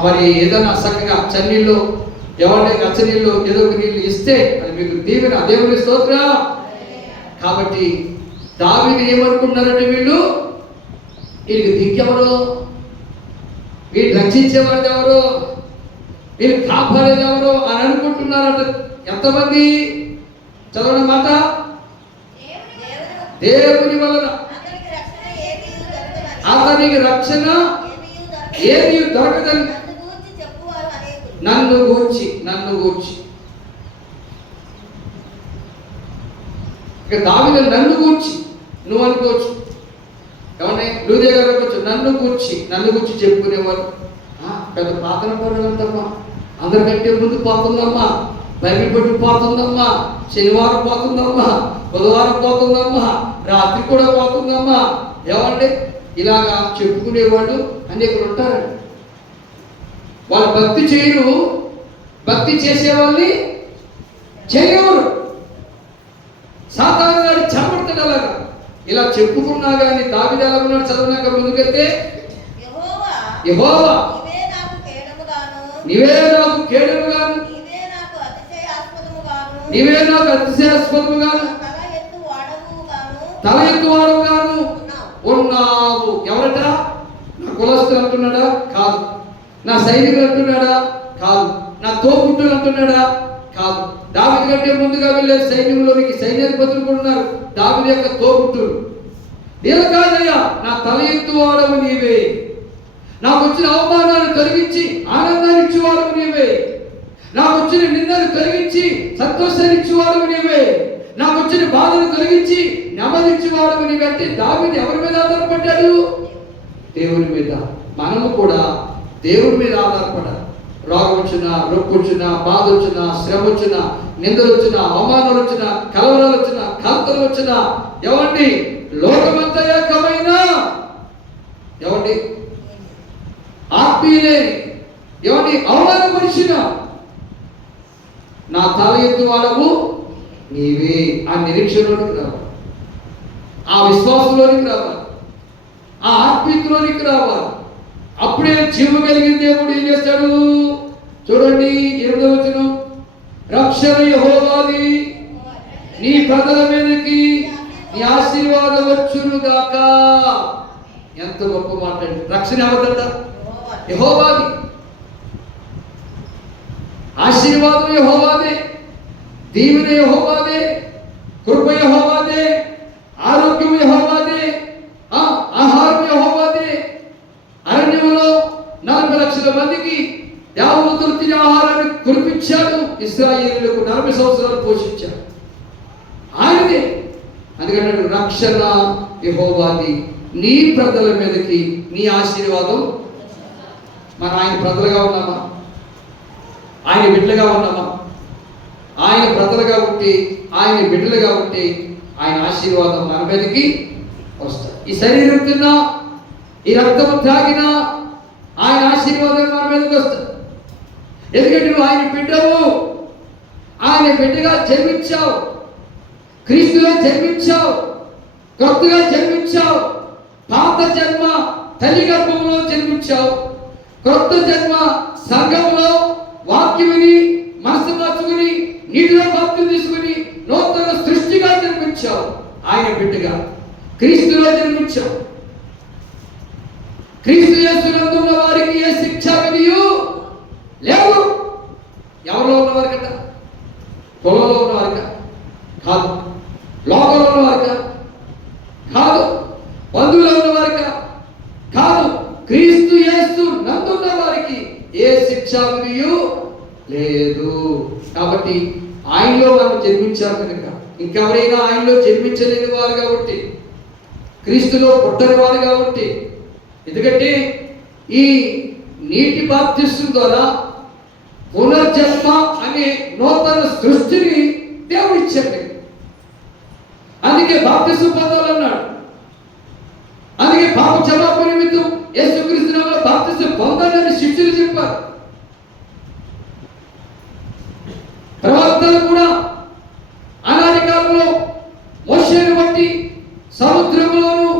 మరి ఏదైనా చక్కగా చన్నీళ్ళు ఎవరి గచ్చనీళ్ళు ఏదో ఒక నీళ్ళు ఇస్తే అది మీకు దీవెన దేవుని స్తోత్ర. కాబట్టి దావిని ఏమనుకుంటున్నారంటే వీళ్ళు? వీళ్ళకి దిక్కెవరు వీళ్ళు రక్షించేవాడు ఎవరు? వీళ్ళు కాపాడేది ఎవరు అని అనుకుంటున్నారట ఎంతమంది? చదవడం మాట. దేవుని వలన. అతనికి రక్షణ ఏది దొరకదని నన్ను గూర్చి చెప్పువారు అనేకులు నన్ను గూర్చి నన్ను గూర్చి. ఇక దావిద నన్ను గూర్చి నువ్వు అనుకోవచ్చు. ఏమన్నా లూదే గారు అనుకోవచ్చు నన్ను గూర్చి నన్ను గూర్చి చెప్పుకునేవారు. పెద్ద ప్రార్థన పడదంటమ్మా అందరికంటే ముందు పోతుందమ్మా. బైబిల్ పట్టు పోతుందమ్మా. శనివారం పోతుందమ్మా. బుధవారం పోతుందమ్మా. రాత్రి కూడా పోతుందమ్మా. ఏమండి ఇలాగా చెప్పుకునేవాళ్ళు అనేకులు ఉంటారండి. వాళ్ళు భక్తి చేయరు. భక్తి చేసేవాళ్ళని చేయరు. సాధారణ గారి అలాగా ఇలా చెప్పుకున్నా కానీ దావిది ఎలా ఉన్నాడు చదివినాక ముందుకెళ్తే? యెహోవా నీవే నాకు కేడముగాను. నీవే నాకు కేడముగాను. నీవే నాకు అతిశయాస్పదముగాను. తల ఎత్తువాడుగాను ఉన్నావు. ఎవరట? నా కులస్తులు అంటున్నాడా? కాదు. నా సైనికులు అంటున్నాడా? కాదు. నా తోపుట్టులు అంటున్నాడా? కాదు. దావిది కంటే ముందుగా వెళ్ళే సైన్యంలోనికి సైన్యాధిపతులు కూడా ఉన్నారు. దావిది యొక్క తోపుట్టులు నేను కాదయ్యా నా తల ఎత్తువాడము నీవే. నాకు వచ్చిన అవమానాన్ని తొలగించి ఆనందాన్ని ఇచ్చేవాడము నీవే. నాకు వచ్చిన నిందను తొలగించి సంతోషాన్ని ఇచ్చేవాడము నీవే. నాకు వచ్చిన బాధను తొలగించి నెమ్మదించేవాడము నీవంటే దావిది ఎవరి మీద ఆధారపడ్డాడు? దేవుని మీద. మనము కూడా దేవుడి మీద ఆధారపడాలి రోగం వచ్చినా రొక్కు వచ్చినా బాధ వచ్చినా శ్రమ వచ్చినా నిందలు వచ్చినా అవమానాలు వచ్చినా కలవరాలు వచ్చినా కాంతలు వచ్చినా ఎవండి లోకమంతా ఏకమైనా? ఎవండి ఆత్మీయులే. ఎవండి అవమానపరిచిన నా తల ఎత్తు వాడము నీవే. ఆ నిరీక్షణలోనికి రావాలి. ఆ విశ్వాసంలోనికి రావాలి. ఆ ఆత్మీయతలోనికి రావాలి. అప్పుడే జీవం కలిగిన దేవుడు ఏం చేస్తాడు? చూడండి ఎనిమిదో వచ్చిన రక్షణ యెహోవాది నీ ప్రజల మీదకి నీ ఆశీర్వాదం వచ్చును గాక ఎంత గొప్ప మాట రక్షణ ఎవరిదంట? యహోవాది. ఆశీర్వాదం యహోవాదే దీవెన యహోవాదే కృప యెహోవాదే ఆరోగ్యం యెహోవాదే ఆ, ఆహారం యెహోవాదే అరణ్యంలో నలభై లక్షల మందికి యావతులు తినే ఆహారాన్ని కురిపించాడు. ఇస్రాయేలులకు నలభై సంవత్సరాలు పోషించాడు. ఆయనే అందుకంటే రక్షణ యహోవాది నీ ప్రజల మీదకి నీ ఆశీర్వాదం. మన ఆయన ప్రజలుగా ఉన్నామా? ఆయన బిడ్డలుగా ఉన్నామా? ఆయన ప్రజలుగా ఉంటే ఆయన బిడ్డలుగా ఉంటే ఆయన ఆశీర్వాదం మన మీదకి వస్తాయి ఈ శరీరం తిన్నా ఈ రక్తం త్రాగినా ఆయన ఆశీర్వాదం మన మీదకి వస్తాయి ఎందుకంటే నువ్వు ఆయన బిడ్డవు. ఆయన బిడ్డగా జన్మించావు. క్రీస్తులో జన్మించావు. కొత్తగా జన్మించావు. పాత జన్మ తల్లి గర్భంలో జన్మించావు. కొత్త జన్మ సంఘంలో వాక్యం విని మనసు మార్చుకుని నీటిలో బాప్తి తీసుకుని నూతన సృష్టిగా జన్మించావు. ఆయన బిడ్డగా క్రీస్తులో జన్మించావు. క్రీస్తు యేసునందున్న వారికి ఏ శిక్ష విధియు లేవు. ఎవరిలో ఉన్నవారికట పొలంలో ఉన్నవారిక కాదు. లోకంలో ఉన్నవారిక కాదు. బంధువులో ఉన్నవారిక కాదు. క్రీస్తు యేసు నందున్న వారికి ఏ శిక్ష విధియు లేదు. కాబట్టి ఆయనలో మనం జన్మించాం కనుక ఇంకెవరైనా ఆయనలో జన్మించలేని వారు కాబట్టి క్రీస్తులో పుట్టని వారు కాబట్టి ఎందుకంటే ఈ నీటి బాప్తిస్టు ద్వారా పునర్జన్మ అనే నూతన సృష్టిని దేవుడు ఇచ్చాడు. అందుకే బాప్తిస్తు పొందాలి అన్నాడు. అందుకే పాప క్షమాపణ నిమిత్తం యేసుక్రీస్తు నామములో బాప్తిస్టు పొందాలని శిష్యులు చెప్పారు. ప్రవర్తన కూడా అనాది కాలంలో మోషేను బట్టి సముద్రంలోనూ